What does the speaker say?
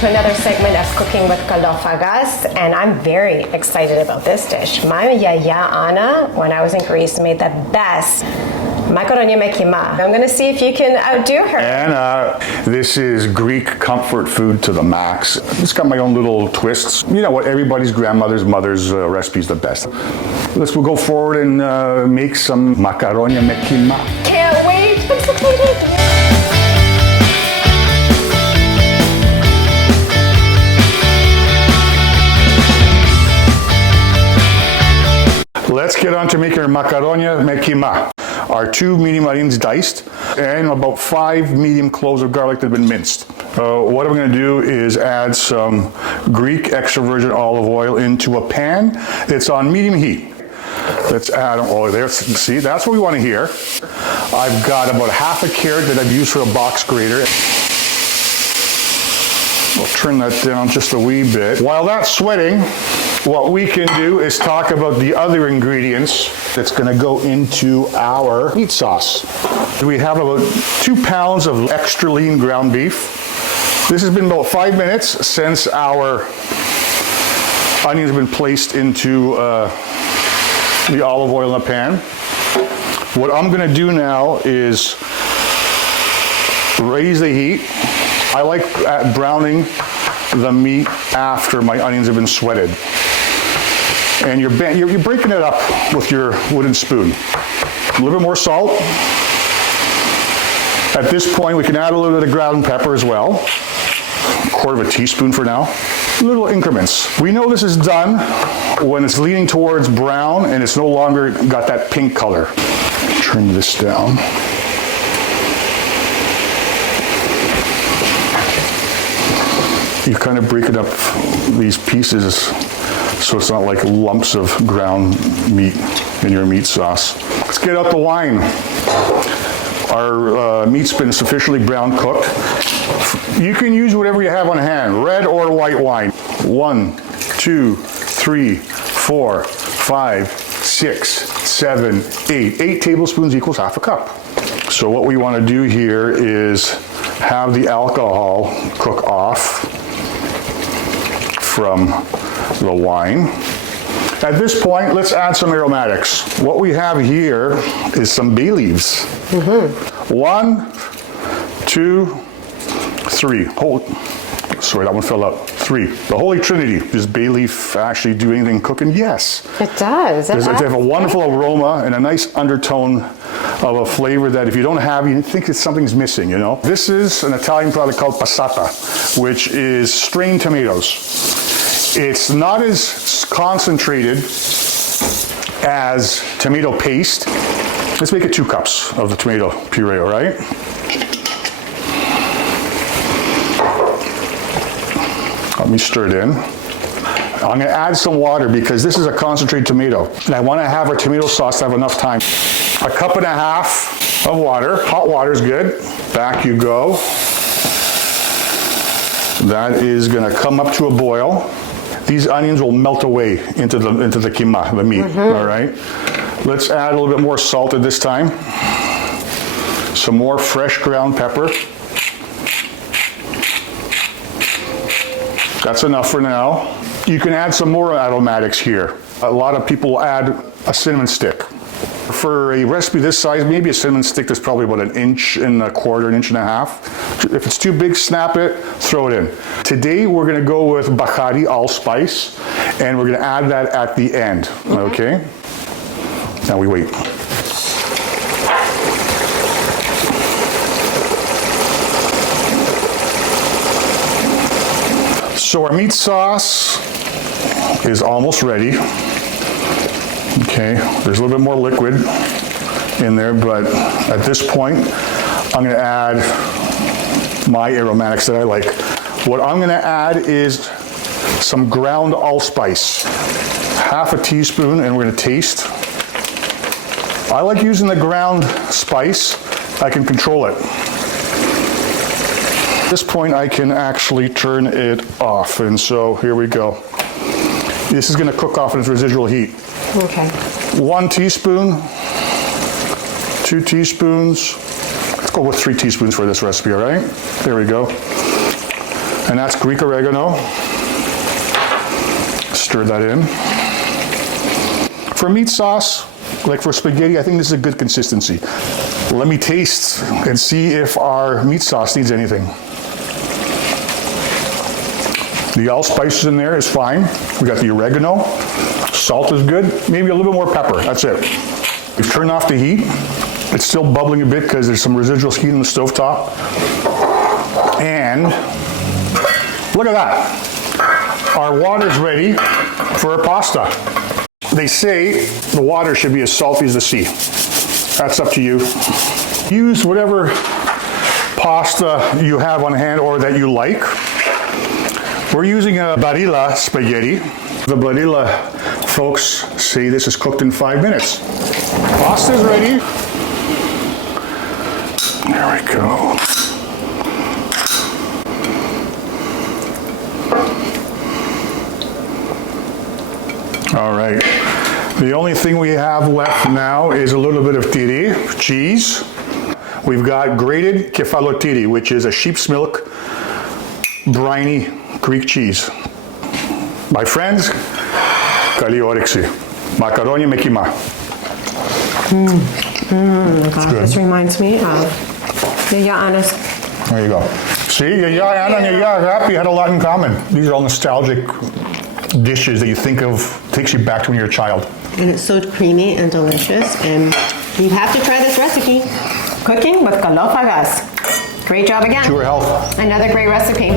to another segment of Cooking with Kalofagas, and I'm very excited about this dish. My yaya Anna, when I was in Greece, made the best Makaronia Me Kima. I'm going to see if you can outdo her. Anna, this is Greek comfort food to the max. It's got my own little twists. You know what, everybody's grandmother's mother's recipe is the best. We'll go forward and make some Makaronia Me Kima. Can't wait. I'm so excited. Let's get on to making our Makaronia Me Kima. Our 2 medium onions diced and about 5 medium cloves of garlic that have been minced. What I'm going to do is add some Greek extra virgin olive oil into a pan. It's on medium heat. Let's add oil there. See, that's what we want to hear. I've got about half a carrot that I've used for a box grater. We'll turn that down just a wee bit. While that's sweating, what we can do is talk about the other ingredients that's going to go into our meat sauce. We have about 2 pounds of extra lean ground beef. This has been about 5 minutes since our onions have been placed into the olive oil in the pan. What I'm going to do now is raise the heat. I like browning the meat after my onions have been sweated. And you're breaking it up with your wooden spoon. A little bit more salt. At this point, we can add a little bit of ground pepper as well. A quarter of a teaspoon for now. Little increments. We know this is done when it's leaning towards brown and it's no longer got that pink color. Turn this down. You kind of break it up these pieces so it's not like lumps of ground meat in your meat sauce. Let's get out the wine. Our meat's been sufficiently brown cooked. You can use whatever you have on hand, red or white wine. 1, 2, 3, 4, 5, 6, 7, 8. 8 tablespoons equals half a cup. So what we want to do here is have the alcohol cook off from the wine. At this point, let's add some aromatics. What we have here is some bay leaves. 1, 2, 3. Sorry, that one fell out. 3. The Holy Trinity. Does bay leaf actually do anything cooking? Yes. It does. They have a wonderful aroma and a nice undertone of a flavor that if you don't have, you think that something's missing, you know? This is an Italian product called passata, which is strained tomatoes. It's not as concentrated as tomato paste. Let's make it 2 cups of the tomato puree, all right? Let me stir it in. I'm gonna add some water because this is a concentrated tomato. And I wanna have our tomato sauce to have enough time. 1.5 cups of water. Hot water is good. Back you go. That is gonna come up to a boil. These onions will melt away into the kima, the meat, all right? Let's add a little bit more salt at this time. Some more fresh ground pepper. That's enough for now. You can add some more aromatics here. A lot of people add a cinnamon stick. For a recipe this size, maybe a cinnamon stick that's probably about 1.25 inches, 1.5 inches. If it's too big, snap it, throw it in. Today, we're gonna go with hearty allspice, and we're gonna add that at the end, okay? Now we wait. So our meat sauce is almost ready. Okay, there's a little bit more liquid in there, but at this point, I'm gonna add my aromatics that I like. What I'm gonna add is some ground allspice, 1/2 teaspoon, and we're gonna taste. I like using the ground spice. I can control it. At this point, I can actually turn it off, and so here we go. This is gonna cook off in its residual heat. Okay. 1 teaspoon, 2 teaspoons. Let's go with 3 teaspoons for this recipe, all right? There we go. And that's Greek oregano. Stir that in. For meat sauce, like for spaghetti, I think this is a good consistency. Let me taste and see if our meat sauce needs anything. The allspices in there is fine. We got the oregano. Salt is good. Maybe a little bit more pepper. That's it. We've turned off the heat. It's still bubbling a bit because there's some residual heat in the stovetop. And look at that. Our water's ready for our pasta. They say the water should be as salty as the sea. That's up to you. Use whatever pasta you have on hand or that you like. We're using a barilla spaghetti. The barilla folks say this is cooked in 5 minutes. Pasta's ready. There we go. All right. The only thing we have left now is a little bit of tiri, cheese. We've got grated kefalotiri, which is a sheep's milk, briny Greek cheese. My friends, Καλή Όρεξη. Makaronia Me Kima. God, this reminds me of Yaya Anna's. There you go. See, Yaya Anna and Yaya Happy had a lot in common. These are all nostalgic dishes that you think of, takes you back to when you were a child. And it's so creamy and delicious, and you have to try this recipe. Cooking with kalofagas. Great job again. To your health. Another great recipe.